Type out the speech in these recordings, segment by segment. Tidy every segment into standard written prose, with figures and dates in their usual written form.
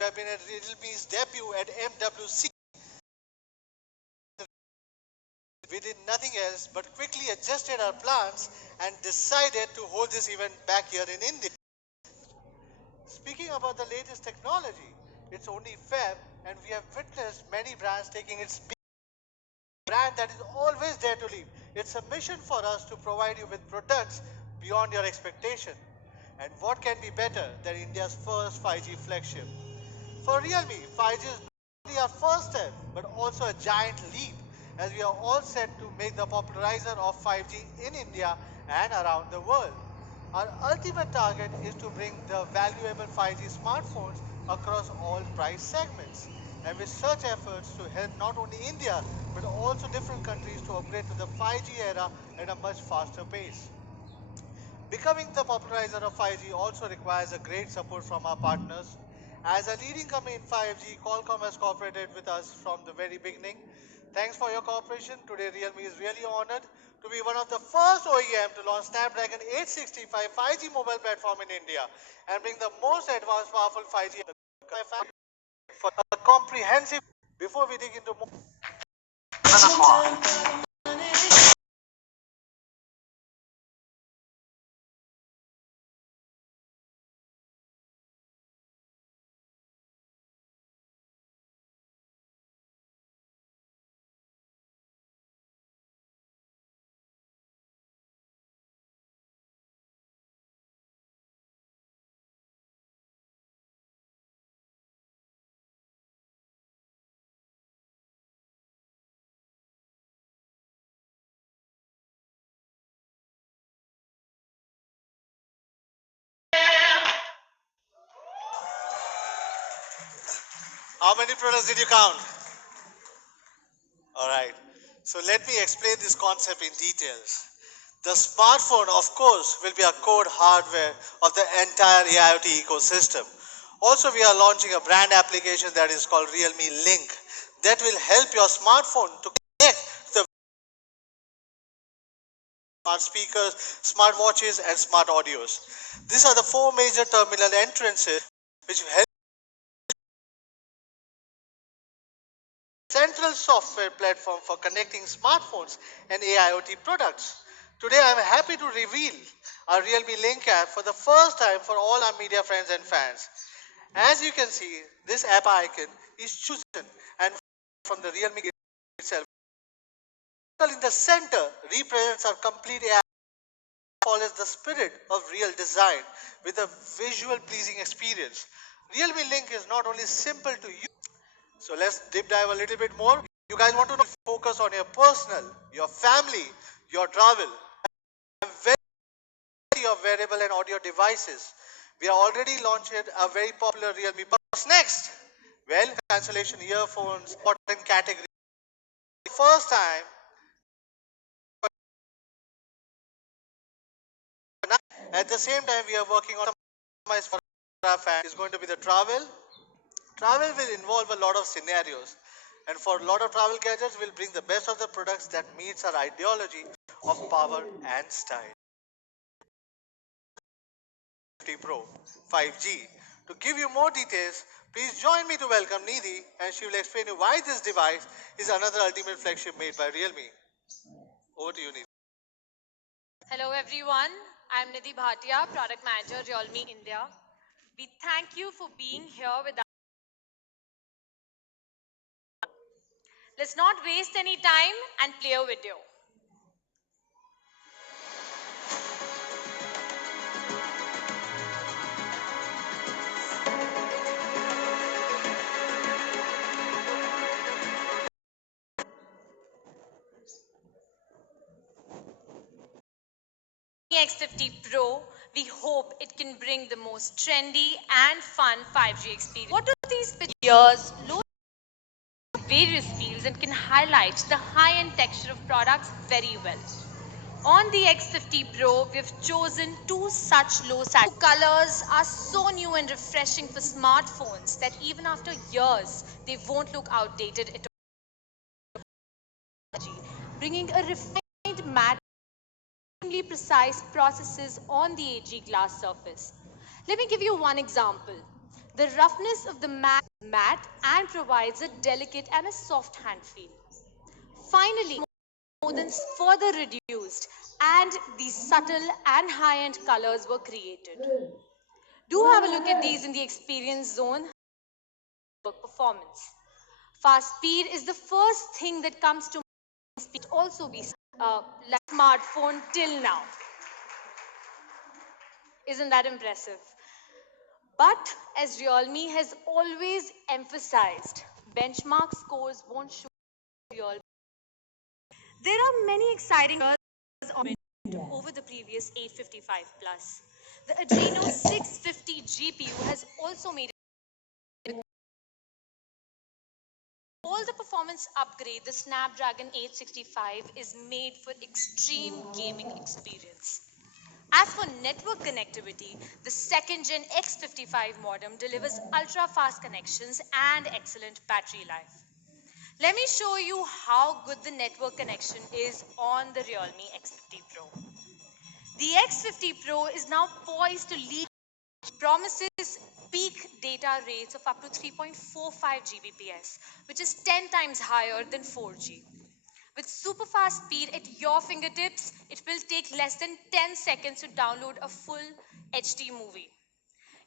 We have been at Realme's debut at MWC. We did nothing else but quickly adjusted our plans and decided to hold this event back here in India. Speaking about the latest technology, it's only fair, and we have witnessed many brands taking its brand that is always there to leave. It's a mission for us to provide you with products beyond your expectation. And what can be better than India's first 5G flagship? For Realme, 5G is not only our first step, but also a giant leap, as we are all set to make the popularizer of 5G in India and around the world. Our ultimate target is to bring the valuable 5G smartphones across all price segments. And with such efforts to help not only India, but also different countries to upgrade to the 5G era at a much faster pace. Becoming the popularizer of 5G also requires a great support from our partners. As a leading company in 5G, Qualcomm has cooperated with us from the very beginning. Thanks for your cooperation. Today, Realme is really honored to be one of the first OEM to launch Snapdragon 865 5G mobile platform in India and bring the most advanced, powerful 5G for a comprehensive. Before we dig into more, how many products did you count? All right. So let me explain this concept in details. The smartphone, of course, will be a core hardware of the entire AIoT ecosystem. Also, we are launching a brand application that is called Realme Link that will help your smartphone to connect to the smart speakers, smart watches, and smart audios. These are the four major terminal entrances which will help central software platform for connecting smartphones and AIoT products. Today I am happy to reveal our Realme Link app for the first time for all our media friends and fans. As you can see, this app icon is chosen and from the Realme itself. In the center represents our complete AI, follows the spirit of real design with a visual pleasing experience. Realme Link is not only simple to use. So let's deep dive a little bit more. You guys want to focus on your personal, your family, your travel, and variety of wearable and audio devices. We are already launching a very popular Realme. What's next? Well, cancellation earphones, important category. First time, at the same time, we are working on customized for our fans. Is going to be the travel. Travel will involve a lot of scenarios. And for a lot of travel gadgets, we'll bring the best of the products that meets our ideology of power and style. 50 Pro 5G. To give you more details, please join me to welcome Nidhi, and she will explain you why this device is another ultimate flagship made by Realme. Over to you, Nidhi. Hello everyone, I'm Nidhi Bhatia, Product Manager, Realme India. We thank you for being here with us. Let's not waste any time and play a video. X50 Pro, we hope it can bring the most trendy and fun 5G experience. What are these pictures? Low various fields and can highlight the high-end texture of products very well. On the X50 Pro, we've chosen two such low saturation colors are so new and refreshing for smartphones that even after years, they won't look outdated at all. Bringing a refined matte, extremely precise processes on the AG glass surface. Let me give you one example. The roughness of the matte and provides a delicate and a soft hand feel. Finally, more than further reduced and these subtle and high-end colors were created. Do have a look at these in the experience zone. Performance. Fast speed is the first thing that comes to mind. Speed also be like smartphone till now. Isn't that impressive? But as Realme has always emphasized, benchmark scores won't show real. There are many exciting on over the previous 855 plus. The Adreno 650 GPU has also made all the performance upgrade. The Snapdragon 865 is made for extreme gaming experience. As for network connectivity, the second gen X55 modem delivers ultra fast connections and excellent battery life. Let me show you how good the network connection is on the Realme X50 Pro. The X50 Pro is now poised to lead, promises peak data rates of up to 3.45 Gbps, which is 10 times higher than 4G. With super fast speed at your fingertips, it will take less than 10 seconds to download a full HD movie.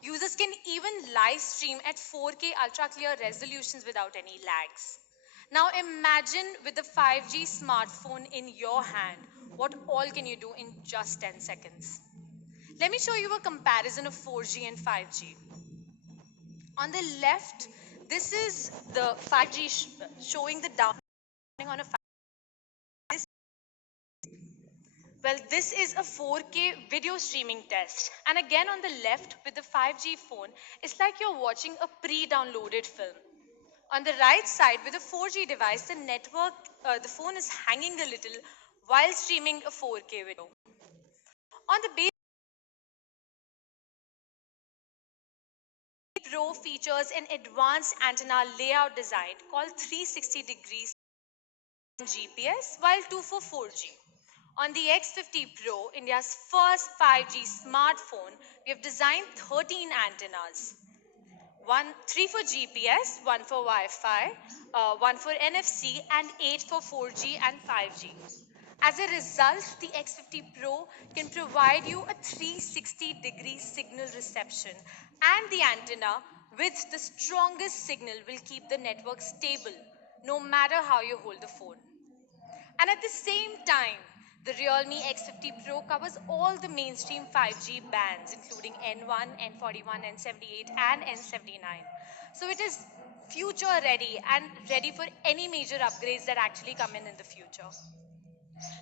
Users can even live stream at 4K ultra clear resolutions without any lags. Now imagine with a 5G smartphone in your hand, what all can you do in just 10 seconds? Let me show you a comparison of 4G and 5G. On the left, this is the 5G showing the downloading on a 5G. Well, this is a 4K video streaming test. And again on the left with the 5G phone, it's like you're watching a pre-downloaded film. On the right side with a 4G device, the phone is hanging a little while streaming a 4K video. On the base Pro features an advanced antenna layout design called 360 degrees GPS, while 2 for 4G. On the X50 Pro, India's first 5G smartphone, we have designed 13 antennas. Three for GPS, one for Wi-Fi, one for NFC, and 8 for 4G and 5G. As a result, the X50 Pro can provide you a 360-degree signal reception, and the antenna with the strongest signal will keep the network stable no matter how you hold the phone. And at the same time, the Realme X50 Pro covers all the mainstream 5G bands, including N1, N41, N78, and N79. So it is future ready and ready for any major upgrades that actually come in the future.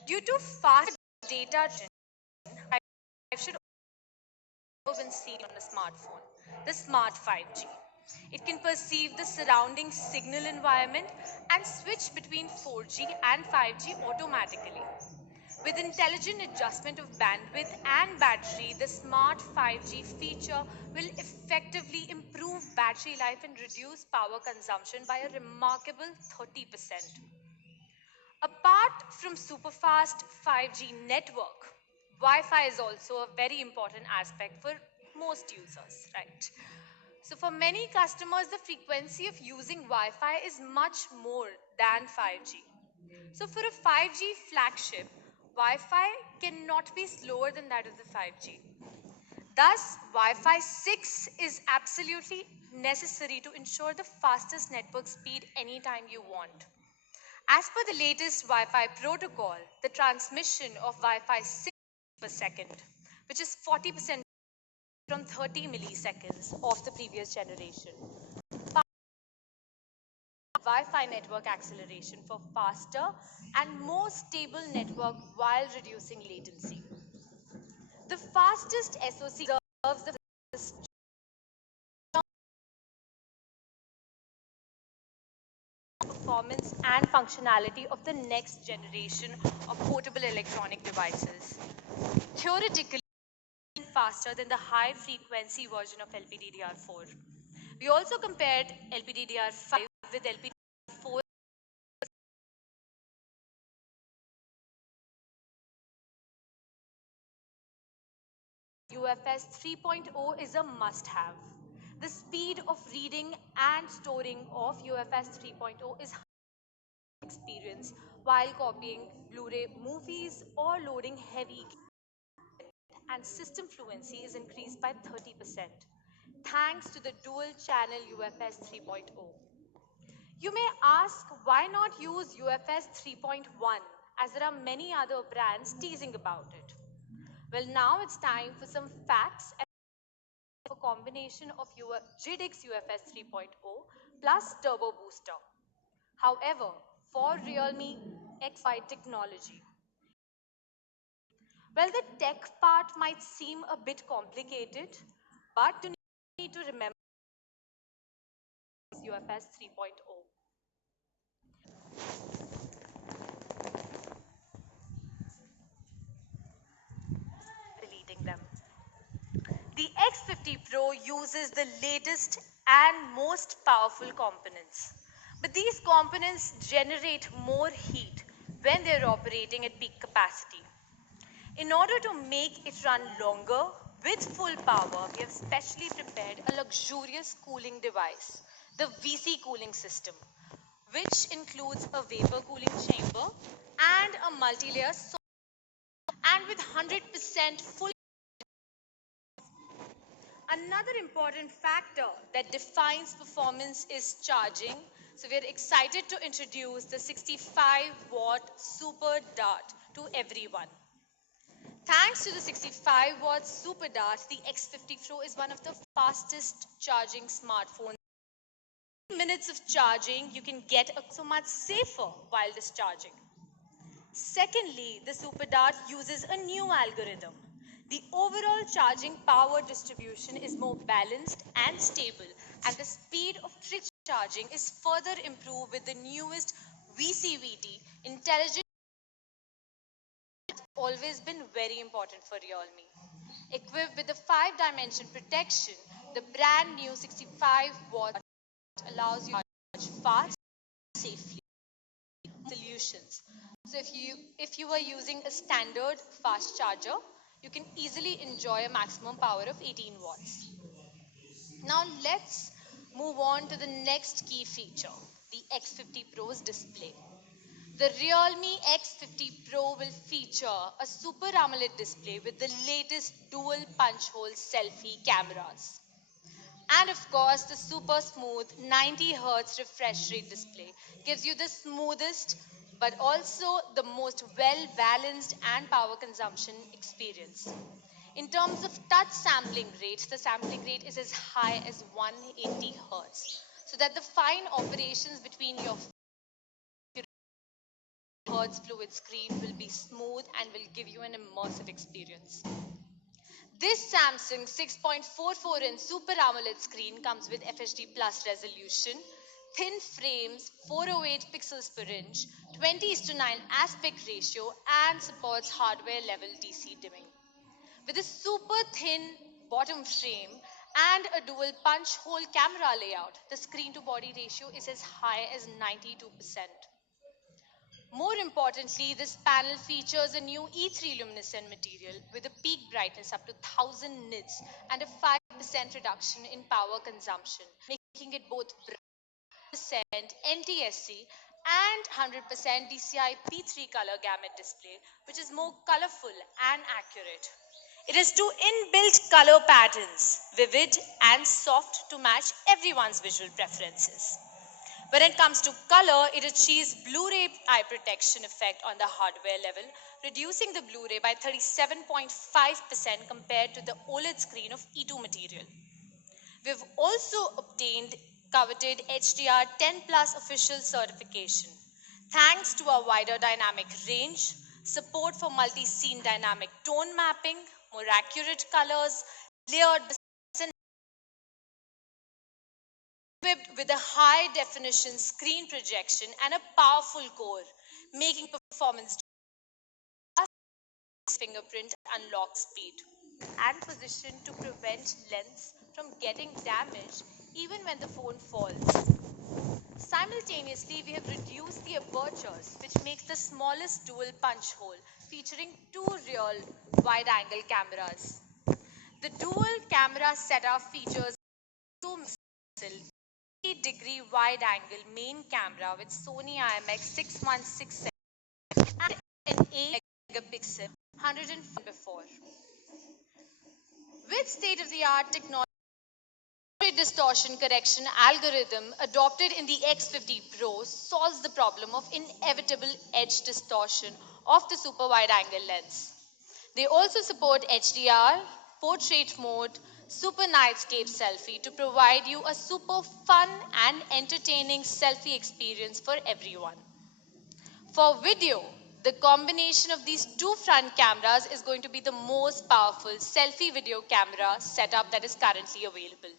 Due to fast data, 5 should have been seen on a smartphone, the Smart 5G. It can perceive the surrounding signal environment and switch between 4G and 5G automatically. With intelligent adjustment of bandwidth and battery, the Smart 5G feature will effectively improve battery life and reduce power consumption by a remarkable 30%. Apart from superfast 5G network, Wi-Fi is also a very important aspect for most users, right? So for many customers, the frequency of using Wi-Fi is much more than 5G. So for a 5G flagship, Wi-Fi cannot be slower than that of the 5G. Thus, Wi-Fi 6 is absolutely necessary to ensure the fastest network speed anytime you want. As per the latest Wi-Fi protocol, the transmission of Wi-Fi 6 per second, which is 40% from 30 milliseconds of the previous generation. Wi-Fi network acceleration for faster and more stable network while reducing latency. The fastest SoC serves the performance and functionality of the next generation of portable electronic devices. Theoretically, faster than the high frequency version of LPDDR4. We also compared LPDDR5 with LPDDR4. UFS 3.0 is a must-have. The speed of reading and storing of UFS 3.0 is experience while copying Blu-ray movies or loading heavy, and system fluency is increased by 30% thanks to the dual channel UFS 3.0. You may ask, why not use UFS 3.1, as there are many other brands teasing about it? Well, now it's time for some facts and a combination of your GDX UFS 3.0 plus turbo booster. However, for Realme X50 technology, well, the tech part might seem a bit complicated, but you need to remember UFS 3.0. Deleting them. The X50 Pro uses the latest and most powerful components. But these components generate more heat when they're operating at peak capacity. In order to make it run longer with full power, we have specially prepared a luxurious cooling device, the VC cooling system, which includes a vapor cooling chamber and a multi-layer and with 100% full. Another important factor that defines performance is charging. So we're excited to introduce the 65-watt Super Dart to everyone. Thanks to the 65-watt Super Dart, the X50 Pro is one of the fastest charging smartphones. Minutes of charging, you can get so much safer while discharging. Secondly, the Super Dart uses a new algorithm. The overall charging power distribution is more balanced and stable, and the speed of trick charging is further improved with the newest VCVT intelligent. Always been very important for Realme. Equipped with the 5-dimension protection, the brand new 65-watt allows you to charge fast, safely. Solutions. So if you are using a standard fast charger, you can easily enjoy a maximum power of 18 watts. Now let's move on to the next key feature, the X50 Pro's display. The Realme X50 Pro will feature a Super AMOLED display with the latest dual punch hole selfie cameras. And of course, the super smooth 90Hz refresh rate display gives you the smoothest but also the most well balanced and power consumption experience. In terms of touch sampling rate, the sampling rate is as high as 180 Hz, so that the fine operations between your Hertz fluid screen will be smooth and will give you an immersive experience. This Samsung 6.44-inch Super AMOLED screen comes with FHD Plus resolution, thin frames, 408 pixels per inch, 20:9 aspect ratio, and supports hardware level DC dimming. With a super thin bottom frame and a dual punch hole camera layout, the screen to body ratio is as high as 92%. More importantly, this panel features a new E3 luminescent material with a peak brightness up to 1000 nits and a 5% reduction in power consumption, making it both 100% NTSC and 100% DCI P3 color gamut display, which is more colorful and accurate. It has two inbuilt color patterns, vivid and soft, to match everyone's visual preferences. When it comes to color, it achieves Blu-ray eye protection effect on the hardware level, reducing the Blu-ray by 37.5% compared to the OLED screen of E2 material. We've also obtained coveted HDR 10 Plus official certification. Thanks to our wider dynamic range, support for multi-scene dynamic tone mapping, more accurate colors, layered equipped with a high definition screen projection and a powerful core, making performance fingerprint unlock speed and positioned to prevent lens from getting damaged even when the phone falls. Simultaneously, we have reduced the apertures, which makes the smallest dual punch hole, featuring two real wide-angle cameras. The dual camera setup features degree wide angle main camera with Sony IMX 6167 and an 8 megapixel 104 before. With state of the art technology distortion correction algorithm adopted in the X50 Pro solves the problem of inevitable edge distortion of the super wide angle lens. They also support HDR, portrait mode, super nightscape selfie to provide you a super fun and entertaining selfie experience for everyone. For video, the combination of these two front cameras is going to be the most powerful selfie video camera setup that is currently available.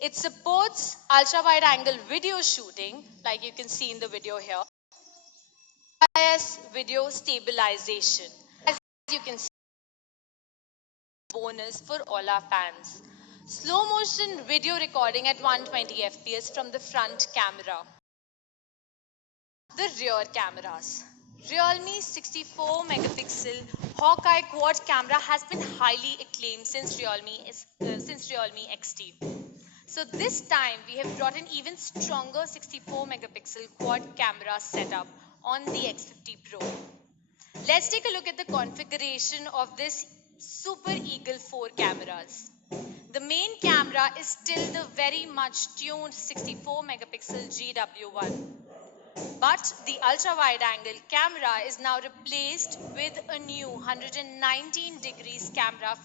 It supports ultra wide angle video shooting, like you can see in the video here, video stabilization. As you can see, bonus for all our fans. Slow motion video recording at 120 fps from the front camera. The rear cameras. Realme 64 megapixel Hawkeye quad camera has been highly acclaimed since Realme XT. So this time we have brought an even stronger 64 megapixel quad camera setup on the X50 Pro. Let's take a look at the configuration of this Super Eagle 4 cameras. The main camera is still the very much tuned 64 megapixel GW1. But the ultra wide angle camera is now replaced with a new 119 degrees camera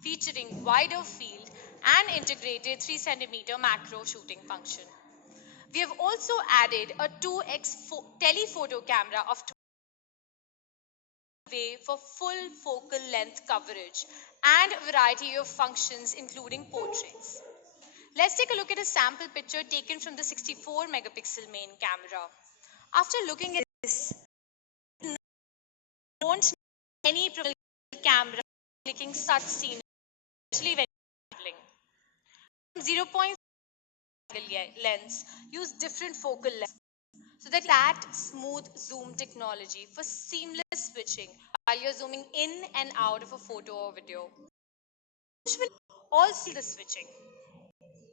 featuring wider field and integrated 3 centimeter macro shooting function. We have also added a 2x telephoto camera of 12 for full focal length coverage and a variety of functions including portraits. Let's take a look at a sample picture taken from the 64 megapixel main camera. After looking at this, don't need any camera clicking such scene, especially when traveling. 0.5 lens use different focal lengths so that smooth zoom technology for seamless switching while you're zooming in and out of a photo or video. Usually also the switching,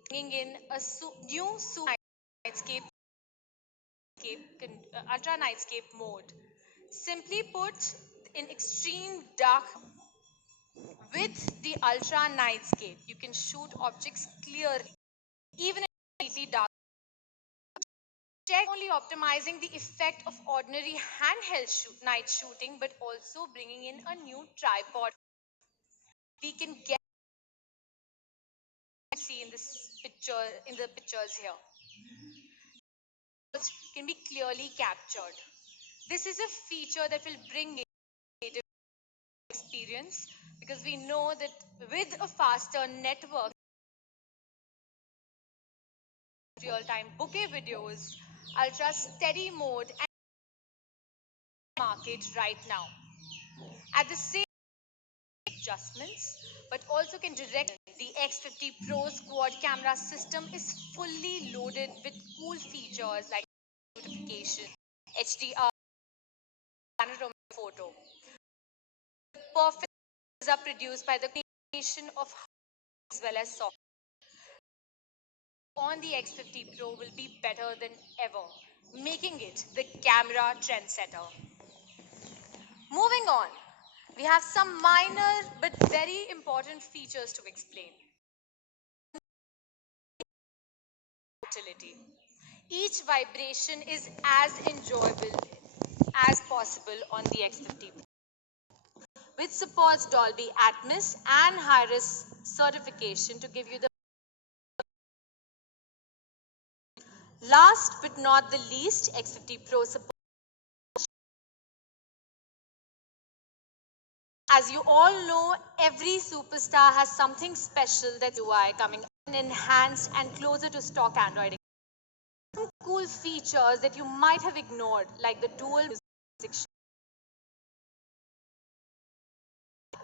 bringing in a new nightscape ultra nightscape mode. Simply put, in extreme dark with the ultra nightscape, you can shoot objects clearly, even in completely dark. Check only optimizing the effect of ordinary handheld night shooting, but also bringing in a new tripod. We can get see in this picture in the pictures here. Can be clearly captured. This is a feature that will bring experience because we know that with a faster network, real-time bokeh videos, ultra steady mode and market right now. At the same adjustments, but also can direct the X50 Pro's quad camera system is fully loaded with cool features like notification, HDR, panoramic photo. Perfect are produced by the combination of as well as software on the X50 Pro will be better than ever, making it the camera trendsetter. Moving on, we have some minor but very important features to explain. Utility. Each vibration is as enjoyable as possible on the X50 Pro, which supports Dolby Atmos and high-res certification to give you the last but not the least, X50 Pro support. As you all know, every superstar has something special that's UI coming enhanced and closer to stock Android. Some cool features that you might have ignored, like the dual music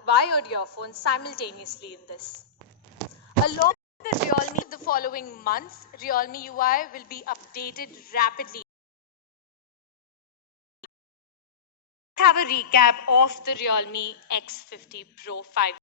wired earphones simultaneously in this. Along with the Realme, the following months, Realme UI will be updated rapidly. Have a recap of the Realme X50 Pro 5.